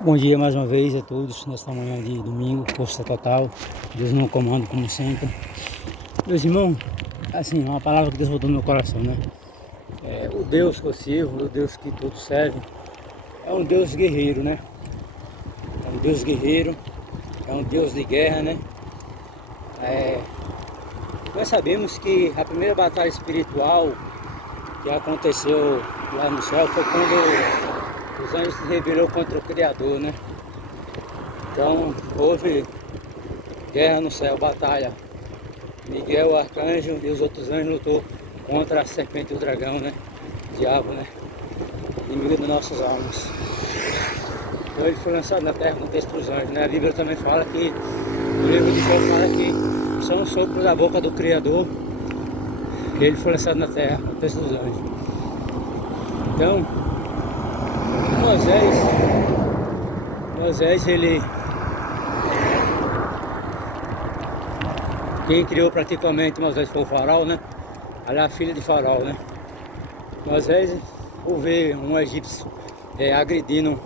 Bom dia mais uma vez a todos, nesta manhã de domingo, força total, Deus no comando como sempre. Meus irmãos, assim, uma palavra que Deus botou no meu coração, né? O Deus que eu sirvo, o Deus que todos servem, é um Deus guerreiro, né? É um Deus guerreiro, é um Deus de guerra, né? Nós sabemos que a primeira batalha espiritual que aconteceu lá no céu foi quando os anjos se rebelou contra o Criador, né? Então houve guerra no céu, batalha. Miguel, o arcanjo, e os outros anjos lutou contra a serpente e o dragão, né? O diabo, né? Inimigo das nossas almas. Então ele foi lançado na terra no texto dos anjos, né? A Bíblia também fala que, o livro de Jó fala que são os sopros da boca do Criador, e ele foi lançado na terra no texto dos anjos. Então, Moisés, ele... Quem criou praticamente Moisés foi o faraó, né? Aliás, a filha de faraó, né? Moisés, por ver um egípcio agredindo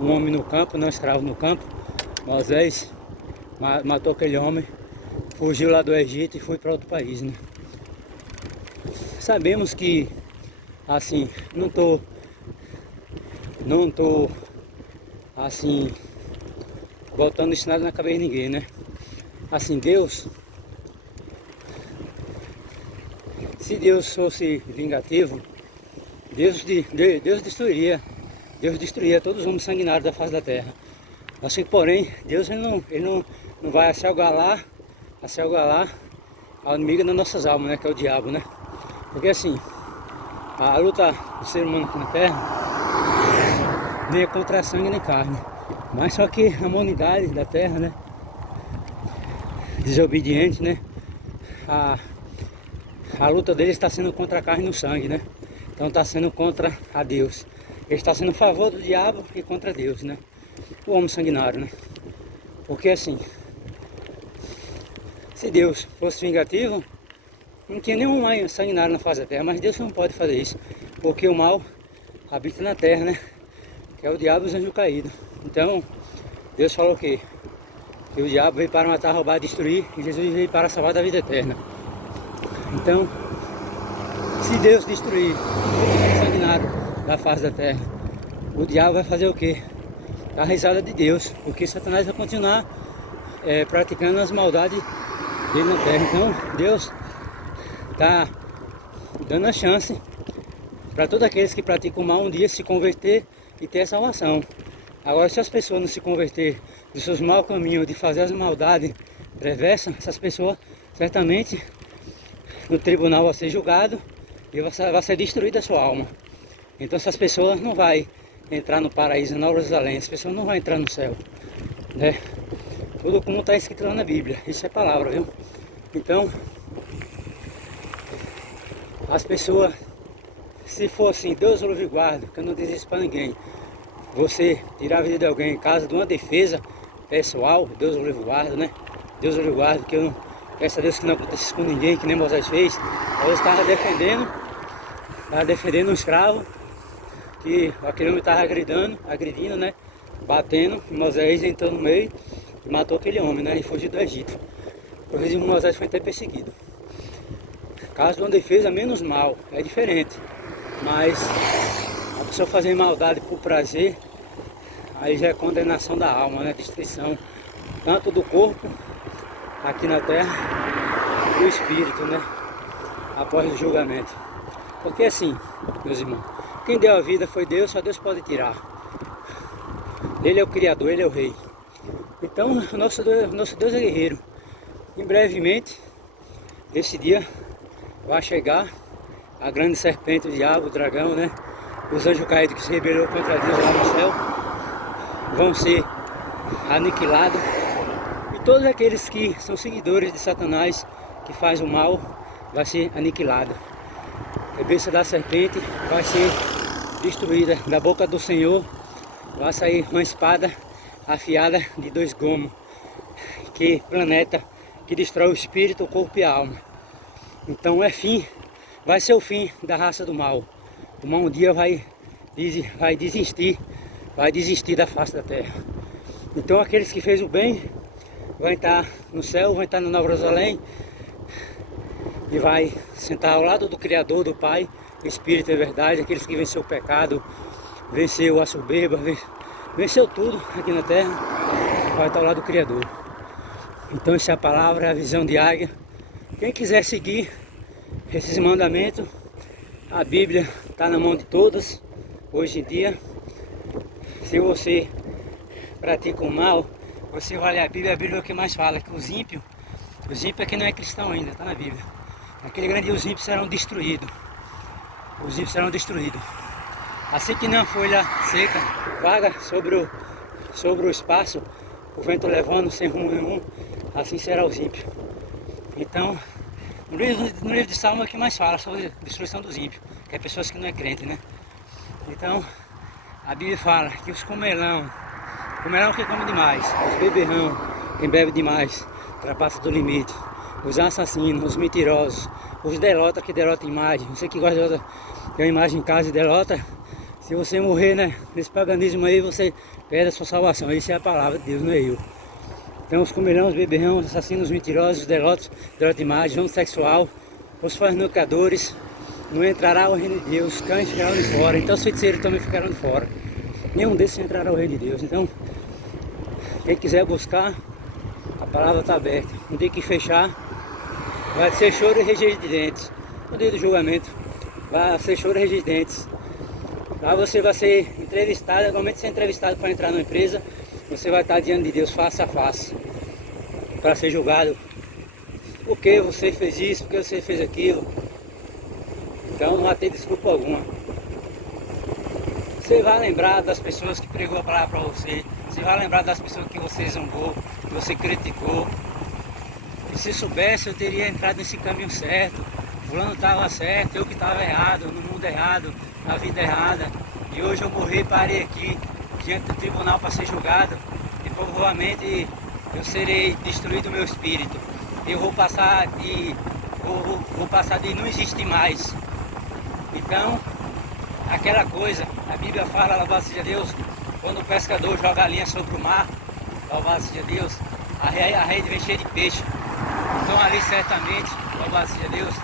um homem no campo, não escravo no campo, Moisés matou aquele homem, fugiu lá do Egito e foi para outro país, né? Sabemos que, assim, não tô, assim, botando isso nada na cabeça de ninguém, né? Assim, se Deus fosse vingativo, Deus destruiria todos os homens sanguinários da face da terra. Assim, porém, Deus ele não vai se algalar ao inimigo das nossas almas, né? Que é o diabo, né? Porque assim, a luta do ser humano aqui na terra nem é contra sangue nem carne, mas só que a humanidade da terra, né? Desobediente, né? A luta dele está sendo contra a carne e o sangue, né? Então está sendo contra a Deus. Ele está sendo a favor do diabo e contra Deus, né? O homem sanguinário, né? Porque assim, se Deus fosse vingativo, não tinha nenhum mais sanguinário na face da terra, mas Deus não pode fazer isso, porque o mal habita na terra, né? Que é o diabo e os anjos caídos. Então, Deus falou que o diabo veio para matar, roubar, destruir, e Jesus veio para salvar da vida eterna. Então, se Deus destruir o sanguinário da face da terra, o diabo vai fazer o quê? A risada de Deus, porque Satanás vai continuar praticando as maldades dele na terra. Então, Deus está dando a chance para todos aqueles que praticam o mal um dia se converter e ter a salvação. Agora, se as pessoas não se converter dos seus maus caminhos, de fazer as maldades perversas, essas pessoas certamente no tribunal vão ser julgadas e vai ser destruída a sua alma. Então essas pessoas não vão entrar no paraíso, na Jerusalém, as pessoas não vão entrar no céu, né? Tudo como está escrito lá na Bíblia, isso é palavra, viu? Então, as pessoas, se for assim, Deus o livre guarda, que eu não desisto para ninguém, você tirar a vida de alguém em casa de uma defesa pessoal, Deus o livre guarda, né? Deus o livre guarda, que eu não, peço a Deus que não aconteça com ninguém, que nem Moisés fez. Moisés estava defendendo um escravo, que aquele homem estava agredindo, né? Batendo, e Moisés entrou no meio e matou aquele homem, né? E fugiu do Egito. Por vezes Moisés foi até perseguido. Caso de uma defesa menos mal, é diferente. Mas a pessoa fazer maldade por prazer, aí já é condenação da alma, né? Destruição, tanto do corpo aqui na terra, do espírito, né? Após o julgamento. Porque assim, meus irmãos, quem deu a vida foi Deus, só Deus pode tirar. Ele é o Criador, Ele é o Rei. Então, o nosso Deus é guerreiro. Em brevemente, esse dia vai chegar a grande serpente, o diabo, o dragão, né? Os anjos caídos que se rebelou contra Deus lá no céu vão ser aniquilados. E todos aqueles que são seguidores de Satanás, que faz o mal, vai ser aniquilado. A cabeça da serpente vai ser destruída. Da boca do Senhor vai sair uma espada afiada de 2 gomos, que planeta, que destrói o espírito, o corpo e a alma. Então vai ser o fim da raça do mal. O mal um dia vai desistir vai desistir da face da terra. Então aqueles que fez o bem vão estar no céu, vão estar na Nova Jerusalém e vai sentar ao lado do Criador, do Pai, Espírito e verdade. Aqueles que venceu o pecado, venceu a soberba, venceu tudo aqui na terra, vai estar ao lado do Criador. Então essa é a palavra, é a visão de águia. Quem quiser seguir esses mandamentos, a Bíblia está na mão de todos hoje em dia. Se você pratica o mal, você vai ler a Bíblia é o que mais fala, que os ímpios é quem não é cristão ainda, está na Bíblia. Naquele grande dia os ímpios serão destruídos. Os ímpios serão destruídos. Assim que não folha seca, vaga sobre o espaço, o vento levando sem rumo nenhum, assim será os ímpios. Então, no livro de Salmo é que mais fala sobre a destruição dos ímpios, que é pessoas que não é crente, né? Então, a Bíblia fala que os comelão que come demais, os beberrão, quem bebe demais, ultrapassa do limite, os assassinos, os mentirosos, os delota que delota imagem, você que gosta de ter uma imagem em casa e delota, se você morrer, né, nesse paganismo aí, você perde a sua salvação. Isso é a palavra de Deus, não é eu. Então os comelão, os beberrão, os assassinos, os mentirosos, os delotas imagem, homossexual, os fornicadores, não entrará ao reino de Deus, cães ficarão de fora, então os feiticeiros também ficarão de fora. Nenhum desses entrará ao reino de Deus. Então, quem quiser buscar, a palavra está aberta. No dia que fechar, vai ser choro e ranger de dentes. No dia do julgamento, vai ser choro e ranger de dentes. Lá você vai ser entrevistado, igualmente ser entrevistado para entrar numa empresa, você vai estar diante de Deus face a face, para ser julgado. Por que você fez isso, por que você fez aquilo? Então não vai ter desculpa alguma. Você vai lembrar das pessoas que pregou a palavra para você. Você vai lembrar das pessoas que você zombou, que você criticou. E se soubesse, eu teria entrado nesse caminho certo. Fulano estava certo, eu que estava errado, no mundo errado, na vida errada. E hoje eu morri e parei aqui, diante do tribunal para ser julgado. E provavelmente eu serei destruído o meu espírito. Eu vou passar de não existir mais. Então, aquela coisa, a Bíblia fala, louvado seja Deus, quando o pescador joga a linha sobre o mar, louvado seja Deus, a rede vem cheia de peixe. Então ali certamente, louvado seja Deus,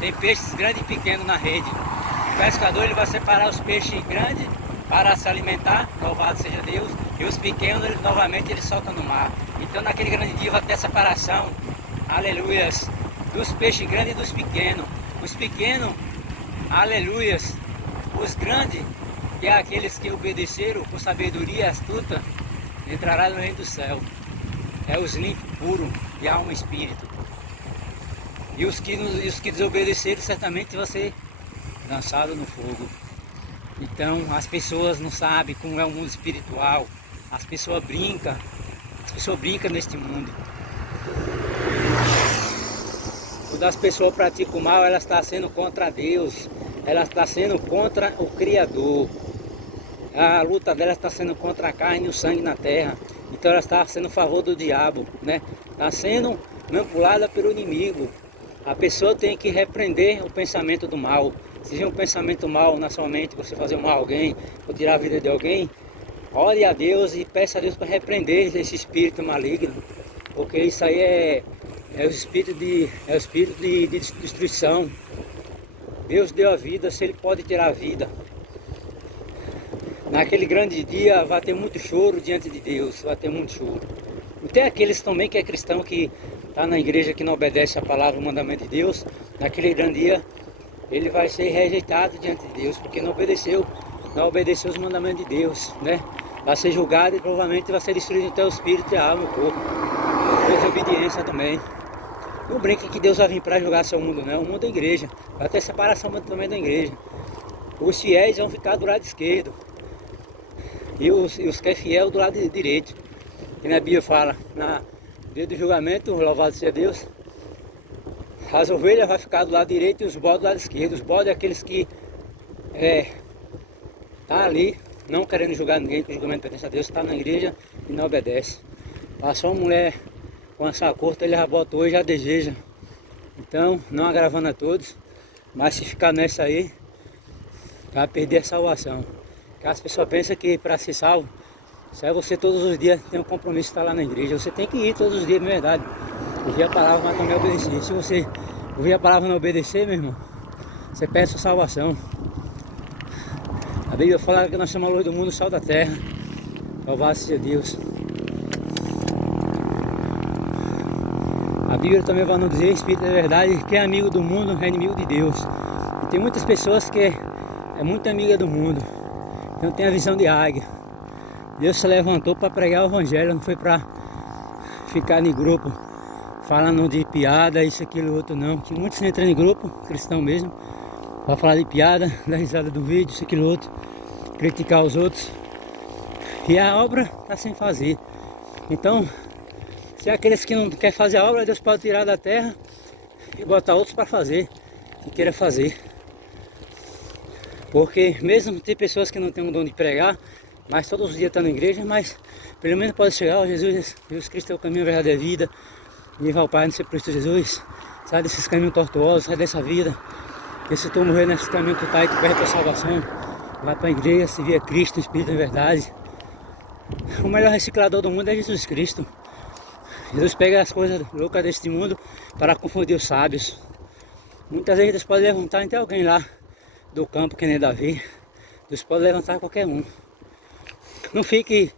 tem peixes grandes e pequenos na rede. O pescador ele vai separar os peixes grandes para se alimentar, louvado seja Deus, e os pequenos novamente ele solta no mar. Então naquele grande dia vai ter separação, aleluias, dos peixes grandes e dos pequenos. Os pequenos, aleluias, os grandes, que é aqueles que obedeceram com sabedoria astuta, entrará no reino do céu. É os limpos, puros, de alma e espírito. E os que desobedeceram certamente vão ser lançados no fogo. Então as pessoas não sabem como é o mundo espiritual. As pessoas brincam neste mundo. Quando as pessoas praticam o mal, elas estão sendo contra Deus. Ela está sendo contra o Criador. A luta dela está sendo contra a carne e o sangue na terra. Então ela está sendo a favor do diabo, né? Está sendo manipulada pelo inimigo. A pessoa tem que repreender o pensamento do mal. Se vir um pensamento mal na sua mente, você fazer mal a alguém, ou tirar a vida de alguém, ore a Deus e peça a Deus para repreender esse espírito maligno. Porque isso aí é o espírito de destruição. Deus deu a vida, se Ele pode tirar a vida. Naquele grande dia vai ter muito choro diante de Deus, vai ter muito choro. E tem aqueles também que é cristão, que está na igreja, que não obedece a palavra, o mandamento de Deus. Naquele grande dia ele vai ser rejeitado diante de Deus, porque não obedeceu os mandamentos de Deus, né? Vai ser julgado e provavelmente vai ser destruído até o espírito e a alma e o corpo. Desobediência também. Não brinque que Deus vai vir para julgar seu mundo, não. O mundo é igreja. Vai ter separação também da igreja. Os fiéis vão ficar do lado esquerdo. E os que é fiel do lado direito. E na Bíblia fala, no dia do julgamento, louvado seja Deus, as ovelhas vão ficar do lado direito e os bodes do lado esquerdo. Os bodes é aqueles que tá ali, não querendo julgar ninguém, que o julgamento pertence a Deus, está na igreja e não obedece. Passou uma mulher com a saia curta, ele já botou e já deseja. Então, não agravando a todos, mas se ficar nessa aí, vai perder a salvação. Que as pessoas pensam que para ser salvo, isso é você todos os dias tem um compromisso de estar lá na igreja. Você tem que ir todos os dias, de verdade. Ouvir a palavra, mas também obedecer. Se você ouvir a palavra e não obedecer, meu irmão, você perde sua salvação. A Bíblia fala que nós somos a luz do mundo, o sal da terra. Louvado seja Deus. A Bíblia também vai nos dizer, Espírito da verdade, que é amigo do mundo é inimigo de Deus. E tem muitas pessoas que é muito amiga do mundo. Então tem a visão de águia. Deus se levantou para pregar o evangelho, não foi para ficar em grupo falando de piada, isso, aquilo, outro não. Que muitos entram em grupo, cristão mesmo, para falar de piada, dar risada do vídeo, isso, aquilo, outro, criticar os outros. E a obra está sem fazer. Então, se é aqueles que não querem fazer a obra, Deus pode tirar da terra e botar outros para fazer, que queira fazer. Porque mesmo tem pessoas que não têm o dom de pregar, mas todos os dias estão na igreja, mas pelo menos pode chegar, ó, Jesus Cristo é o caminho, a verdade e a vida, e vai ao Pai no seu Cristo Jesus, sai desses caminhos tortuosos, sai dessa vida, e se tu morrer nesse caminho que tu tá aí, tu perde a tua salvação, vai para a igreja, se via Cristo, o Espírito da verdade. O melhor reciclador do mundo é Jesus Cristo. Jesus pega as coisas loucas deste mundo para confundir os sábios. Muitas vezes Deus pode levantar até alguém lá do campo, que nem Davi. Deus pode levantar qualquer um. Não fique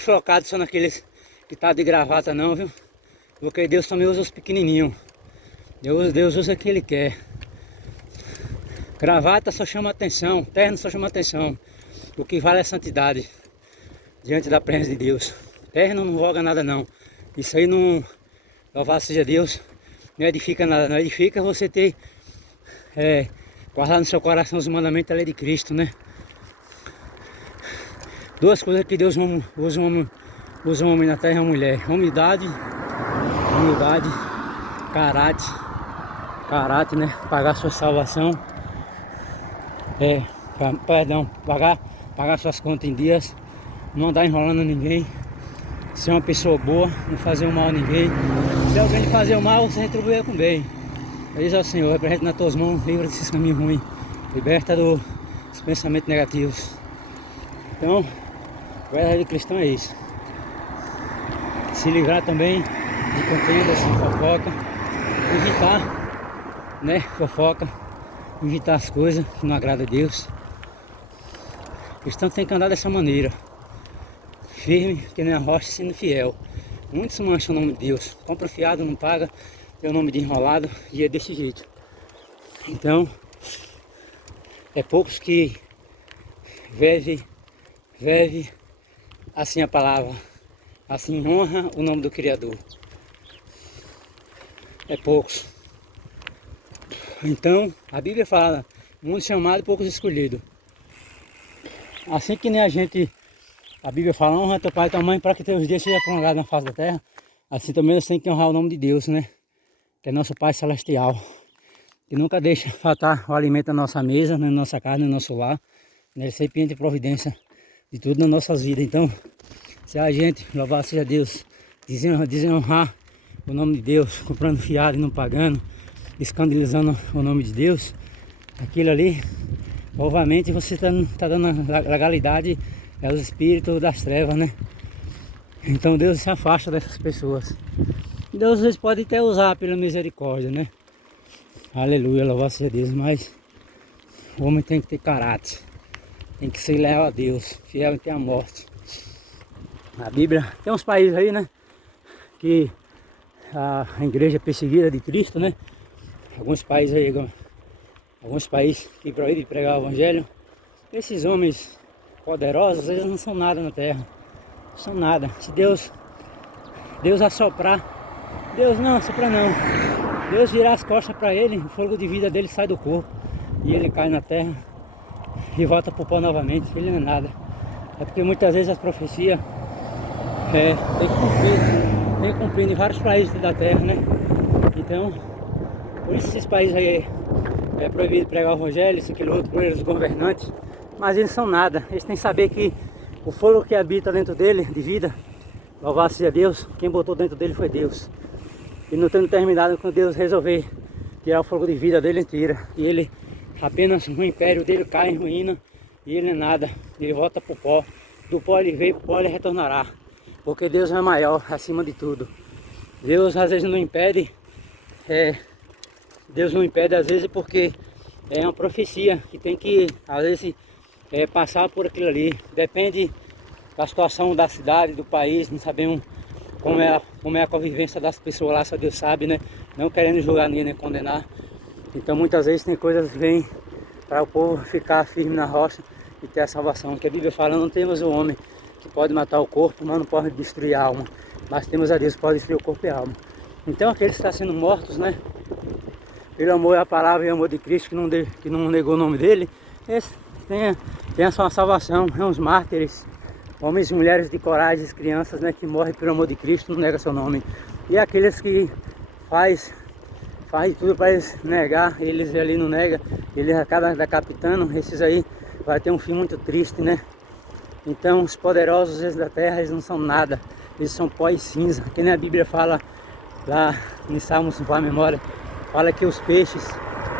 focado só naqueles que tá de gravata não, viu? Porque Deus também usa os pequenininhos. Deus usa o que Ele quer. Gravata só chama atenção, terno só chama atenção. O que vale é a santidade diante da presença de Deus. Terno não voga nada não. Isso aí não, louvado seja Deus, não edifica nada. Não edifica você ter guardar no seu coração os mandamentos da lei de Cristo, né? Duas coisas que Deus usa um homem na terra e uma mulher: humildade, caráter, né? Pagar sua salvação, pagar suas contas em dias, não andar enrolando ninguém, ser uma pessoa boa, não fazer o mal a ninguém. Se alguém lhe fazer o mal, você retribui com bem. Diz ao Senhor, representa nas tuas mãos, livra desses caminhos ruins, liberta dos pensamentos negativos. Então, o verdadeiro cristão é isso. Se livrar também de conteúdo assim, fofoca, evitar, né, fofoca, evitar as coisas que não agradam a Deus. O cristão tem que andar dessa maneira, firme, que nem a rocha, sendo fiel. Muitos mancham o nome de Deus, compra fiado, não paga, tem o nome de enrolado, e é desse jeito. Então, é poucos que vive assim a palavra, assim honra o nome do Criador. É poucos. Então, a Bíblia fala, muitos chamados e poucos escolhidos. Assim que nem a Bíblia fala, honra teu pai e tua mãe para que teus dias sejam prolongados na face da terra. Assim também nós temos que honrar o nome de Deus, né? Que é nosso Pai Celestial. Que nunca deixa faltar o alimento na nossa mesa, na nossa casa, no nosso lar. Ele sempre entra em providência de tudo nas nossas vidas. Então, se a gente, louvado seja Deus, desonrar o nome de Deus, comprando fiado e não pagando, escandalizando o nome de Deus, aquilo ali, obviamente você está dando legalidade aos espíritos das trevas, né? Então Deus se afasta dessas pessoas. Deus às vezes pode até usar pela misericórdia, né? Aleluia, louvado seja Deus, mas o homem tem que ter caráter, tem que ser leal a Deus, fiel até a morte. A Bíblia, tem uns países aí, né, que a igreja é perseguida de Cristo, né? Alguns países que proíbem pregar o evangelho. Esses homens poderosos, eles não são nada na terra, não são nada. Se Deus assoprar, Deus não assopra não, Deus virar as costas para ele, o fogo de vida dele sai do corpo e ele cai na terra e volta para o pó novamente. Ele não é nada. É porque muitas vezes as profecias tem que cumprir em vários países da terra, né? Então, por isso esses países aí é proibido pregar o evangelho, isso, aquilo, outro, por eles, os governantes. Mas eles são nada. Eles têm que saber que o fogo que habita dentro dele, de vida, louvado seja Deus, quem botou dentro dele foi Deus. E não tendo terminado, quando Deus resolver tirar o fogo de vida dele, tira. E ele, apenas o império dele cai em ruína, e ele é nada, ele volta pro pó. Do pó ele veio, pro pó ele retornará. Porque Deus é maior, acima de tudo. Deus às vezes não impede, Deus não impede às vezes porque é uma profecia que tem que, às vezes, passar por aquilo ali. Depende da situação da cidade, do país, não sabemos como é a convivência das pessoas lá, só Deus sabe, né? Não querendo julgar ninguém, nem condenar. Então muitas vezes tem coisas que vêm para o povo ficar firme na rocha e ter a salvação. Que a Bíblia fala, não temos o homem que pode matar o corpo, mas não pode destruir a alma. Mas temos a Deus que pode destruir o corpo e a alma. Então aqueles que estão sendo mortos, né? Pelo amor à palavra e amor de Cristo, que não negou o nome dele, esse tem a sua salvação. É uns mártires, homens e mulheres de coragem, crianças, né, que morrem pelo amor de Cristo, não nega seu nome. E aqueles que faz tudo para eles negar, eles ali não negam, eles acabam decapitando, esses aí vai ter um fim muito triste, né? Então os poderosos eles da terra, eles não são nada, eles são pó e cinza. Que nem a Bíblia fala lá em Salmos, não faz memória, fala que os peixes,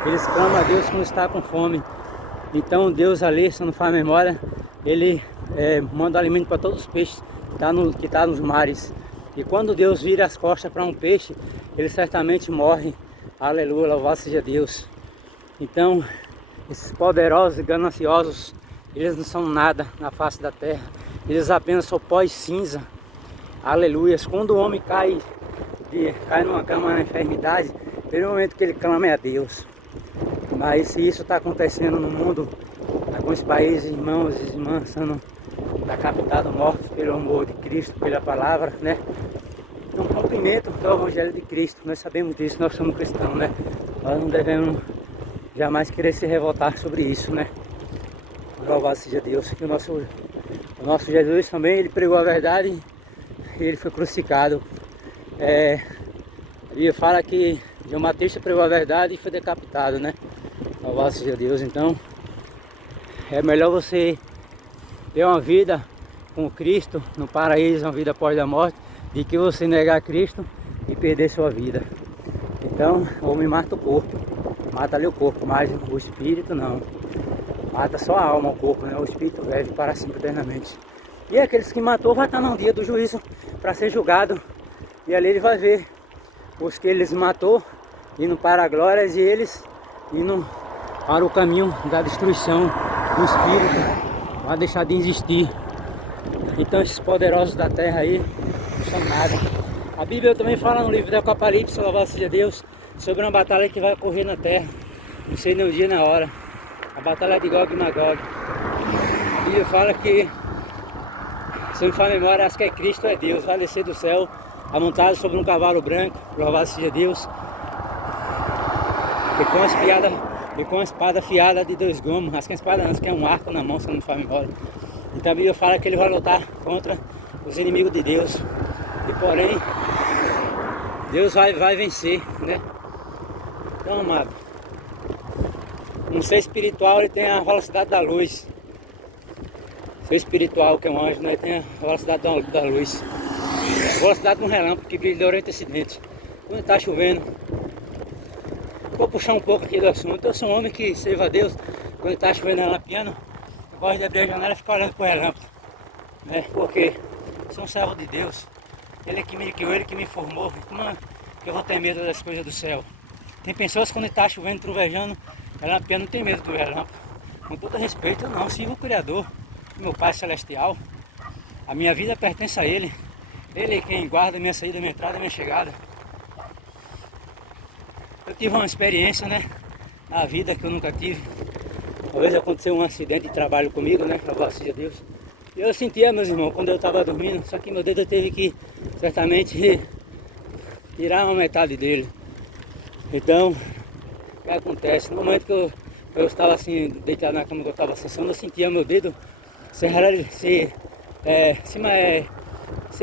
eles clamam a Deus quando está com fome. Então Deus ali, se não faz memória, ele manda alimento para todos os peixes que tá nos mares. E quando Deus vira as costas para um peixe, ele certamente morre. Aleluia, louvado seja Deus. Então, esses poderosos e gananciosos, eles não são nada na face da terra. Eles apenas são pó e cinza. Aleluia. Quando o homem cai numa cama na enfermidade, pelo momento que ele clama é a Deus. Mas se isso está acontecendo no mundo, com os países, irmãos e irmãs sendo decapitados, mortos pelo amor de Cristo, pela palavra, né? É um cumprimento do Evangelho de Cristo. Nós sabemos disso, nós somos cristãos, né? Nós não devemos jamais querer se revoltar sobre isso, né? Louvado seja Deus. Que o nosso Jesus também, ele pregou a verdade e ele foi crucificado. A Bíblia fala que João Batista pregou a verdade e foi decapitado, né? Louvado seja Deus. Então, é melhor você ter uma vida com Cristo no paraíso, uma vida após a morte, de que você negar Cristo e perder sua vida. Então, o homem mata o corpo, mata ali o corpo, mas o espírito não. Mata só a alma, o corpo, né? O espírito vive para sempre eternamente. E aqueles que matou vai estar no dia do juízo para ser julgado. E ali ele vai ver os que eles matou indo para a glória e eles indo para o caminho da destruição do espírito, vai deixar de existir. Então esses poderosos da terra aí não são nada. A Bíblia também fala no livro do Apocalipse, louvado seja Deus, sobre uma batalha que vai ocorrer na terra, não sei nem o dia nem a hora, a batalha de Gog e Magog. A Bíblia fala que, se eu me falo a memória, acho que é Cristo, é Deus, vai descer do céu, amontado sobre um cavalo branco, louvado seja Deus, e com uma espada afiada de 2 gumes, acho que é espada não, acho que é um arco na mão, se não me falo a memória. Então a Bíblia fala que ele vai lutar contra os inimigos de Deus. E porém, Deus vai vencer, né? Então, amado, um ser espiritual, ele tem a velocidade da luz. Ser espiritual, que é um anjo, né? Ele tem a velocidade da luz. A velocidade de um relâmpago que brilha do Oriente ao Ocidente. Quando está chovendo, vou puxar um pouco aqui do assunto. Eu sou um homem que serve a Deus. Quando está chovendo relampiando, eu gosto de abrir a janela e ficar olhando para o relâmpago, né? Porque sou um servo de Deus. Ele que me criou, ele que me formou. Como é que eu vou ter medo das coisas do céu? Tem pessoas que quando está chovendo, trovejando, relampiando, não tem medo do relâmpago. Com todo respeito, eu não sirvo o Criador, meu Pai Celestial. A minha vida pertence a Ele. Ele é quem guarda a minha saída, a minha entrada e a minha chegada. Eu tive uma experiência, né, na vida que eu nunca tive. Uma vez aconteceu um acidente de trabalho comigo, né, louvado seja Deus. E eu sentia, meus irmãos, quando eu estava dormindo, só que meu dedo teve que, certamente, tirar uma metade dele. Então, o que acontece? No momento que eu estava assim, deitado na cama, que eu estava acessando, eu sentia meu dedo se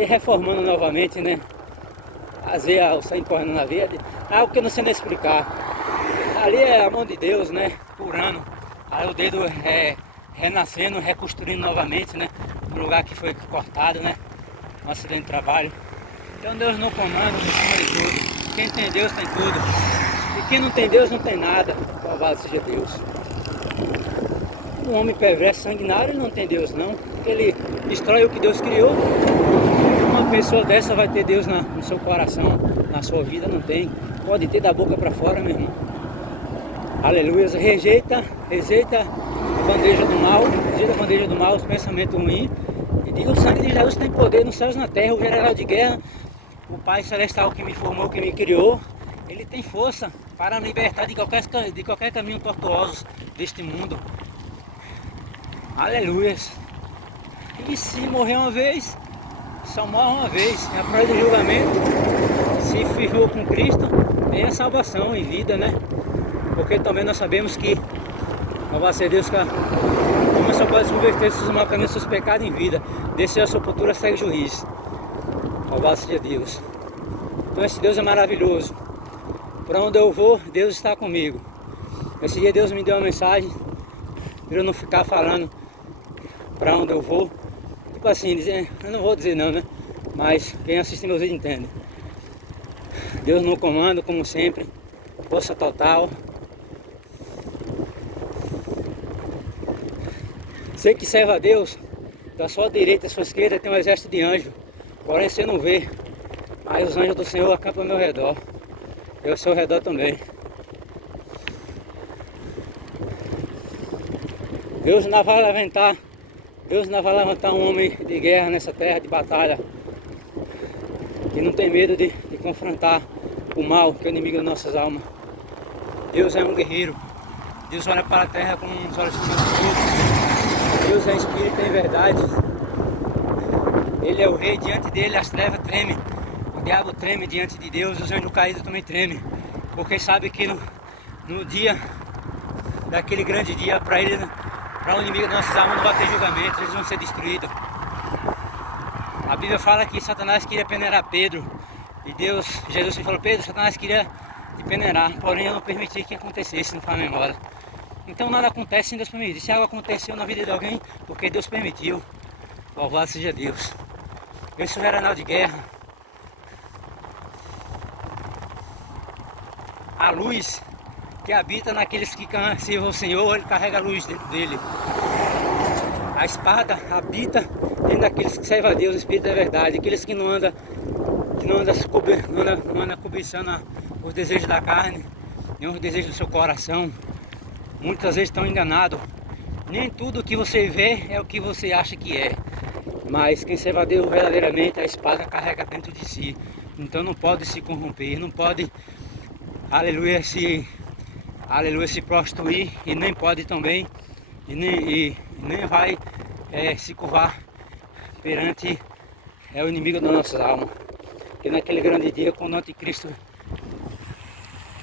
reformando novamente, né? As veias, o sangue correndo na veia, algo que eu não sei nem explicar. Ali é a mão de Deus, né? Curando. Aí o dedo renascendo, reconstruindo novamente, né? No lugar que foi cortado, né? No acidente de trabalho. Então Deus não comanda, em cima de tudo. Quem tem Deus tem tudo. E quem não tem Deus não tem nada. Louvado seja Deus. Um homem perverso, sanguinário, ele não tem Deus não. Ele destrói o que Deus criou. Uma pessoa dessa vai ter Deus no seu coração, na sua vida? Não tem. Pode ter da boca para fora, meu irmão. Aleluia. Rejeita a bandeja do mal, rejeita a bandeja do mal, os pensamentos ruins. E diga: o sangue de Jesus tem poder nos céus e na terra. O general de guerra, o Pai Celestial que me formou, que me criou, ele tem força para me libertar de qualquer caminho tortuoso deste mundo. Aleluia. E se morrer uma vez, só morre uma vez. É a prova do julgamento. Se firmou com Cristo, tem a salvação em vida, né? Porque também nós sabemos que louvado seja Deus, que o homem só pode se converter se os maus caminhos, seus pecados em vida. Descer a sepultura segue juiz. Louvado seja Deus. Então esse Deus é maravilhoso. Para onde eu vou, Deus está comigo. Esse dia Deus me deu uma mensagem para eu não ficar falando para onde eu vou. Tipo assim, eu não vou dizer não, né? Mas quem assiste meus vídeos entende. Deus no comando, como sempre. Força total. Você que serve a Deus, da sua direita e da sua esquerda tem um exército de anjos. Porém você não vê. Mas os anjos do Senhor acampam ao meu redor. Eu ao seu redor também. Deus não vai levantar um homem de guerra nessa terra, de batalha, que não tem medo de confrontar o mal, que é o inimigo das nossas almas. Deus é um guerreiro. Deus olha para a terra com uns olhos de Deus. Deus é espírito em verdade. Ele é o rei, diante dele as trevas tremem. O diabo treme diante de Deus, os anjos caídos também tremem. Porque sabe que no dia daquele grande dia, para o inimigo das nossas almas não vai ter julgamento, eles vão ser destruídos. A Bíblia fala que Satanás queria peneirar Pedro. E Jesus falou: Pedro, Satanás queria te peneirar, porém eu não permiti que acontecesse, não faz memória. Então nada acontece sem Deus permitir. Se algo aconteceu na vida de alguém, porque Deus permitiu. Louvado seja Deus. Eu sou general de guerra. A luz que habita naqueles que servem ao Senhor, ele carrega a luz dentro dele. A espada habita dentro daqueles que servem a Deus, o Espírito da verdade. Aqueles que não andam cobiçando os desejos da carne, nem os desejos do seu coração. Muitas vezes estão enganados. Nem tudo que você vê é o que você acha que é. Mas quem serve a Deus verdadeiramente, a espada carrega dentro de si. Então não pode se corromper, não pode, aleluia, se prostituir, e nem pode também, e nem vai se curvar perante o inimigo das nossas almas. Porque naquele grande dia, quando o anticristo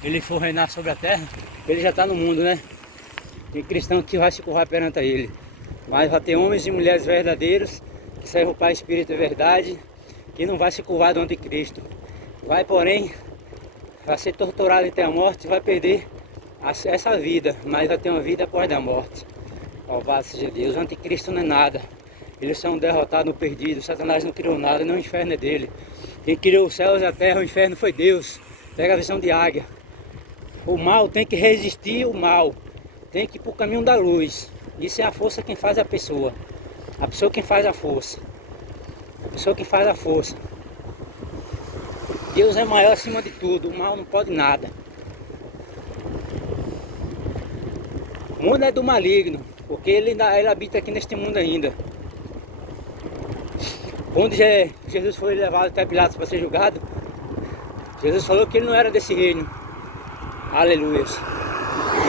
ele for reinar sobre a terra, ele já está no mundo, né? Tem cristão que vai se curvar perante ele. Mas vai ter homens e mulheres verdadeiros, que servem o Pai Espírito e Verdade, que não vai se curvar do anticristo. Vai, porém, vai ser torturado até a morte, vai perder essa vida, mas vai ter uma vida após a morte. Louvado seja Deus. O anticristo não é nada. Eles são derrotados, perdidos. Satanás não criou nada, nem o inferno é dele. Quem criou os céus e a terra, o inferno foi Deus. Pega a visão de águia. O mal tem que resistir o mal. Tem que ir para o caminho da luz. Isso é a força quem faz a pessoa. A pessoa quem faz a força. A pessoa que faz a força. Deus é maior acima de tudo. O mal não pode nada. O mundo é do maligno. Porque ele habita aqui neste mundo ainda. Quando Jesus foi levado até Pilatos para ser julgado, Jesus falou que ele não era desse reino. Aleluia.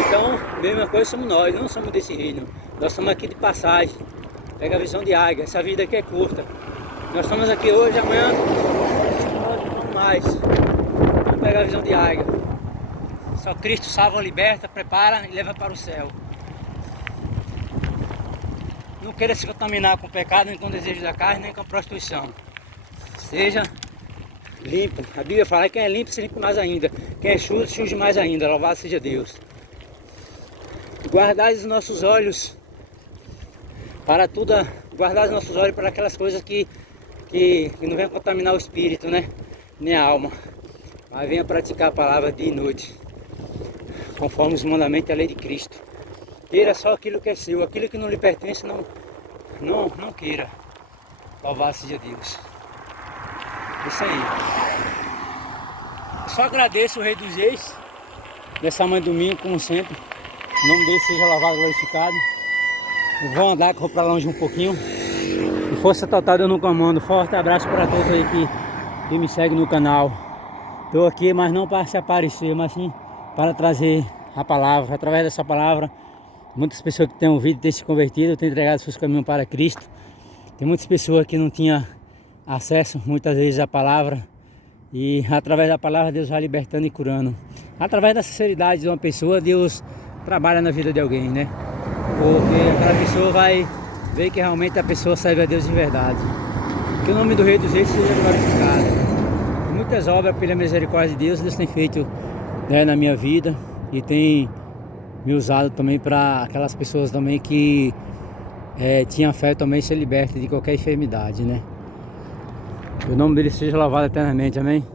Então, mesma coisa somos nós, não somos desse reino. Nós estamos aqui de passagem. Pega a visão de águia, essa vida aqui é curta. Nós estamos aqui hoje, amanhã nós não vamos mais. Vamos pegar a visão de águia. Só Cristo salva, liberta, prepara e leva para o céu. Não queira se contaminar com o pecado, nem com o desejo da carne, nem com a prostituição. Seja limpo. A Bíblia fala que quem é limpo se limpa mais ainda. Quem é sujo, suje mais ainda. Louvado seja Deus. Guardar os nossos olhos para tudo, guardar os nossos olhos para aquelas coisas que não venham contaminar o espírito, né? Nem a alma. Mas venha praticar a palavra dia e noite, conforme os mandamentos e a lei de Cristo. Queira só aquilo que é seu, aquilo que não lhe pertence, não queira. Louvado seja Deus. Isso aí. Só agradeço o Rei dos Reis, nessa manhã de domingo, como sempre. O nome dele seja louvado e glorificado. Eu vou andar, que eu vou pra longe um pouquinho. E força total, Deus no comando. Forte abraço para todos aí que me seguem no canal. Estou aqui, mas não para se aparecer, mas sim para trazer a palavra. Através dessa palavra, muitas pessoas que têm ouvido, têm se convertido, têm entregado seus caminhos para Cristo. Tem muitas pessoas que não tinham acesso, muitas vezes, à palavra. E através da palavra, Deus vai libertando e curando. Através da sinceridade de uma pessoa, Deus trabalha na vida de alguém, né? Porque aquela pessoa vai ver que realmente a pessoa serve a Deus de verdade. Que o nome do Rei dos Reis seja glorificado. Muitas obras pela misericórdia de Deus, Deus tem feito, né, na minha vida. E tem me usado também para aquelas pessoas também que tinham fé também ser libertas de qualquer enfermidade, né? Que o nome dele seja louvado eternamente, amém?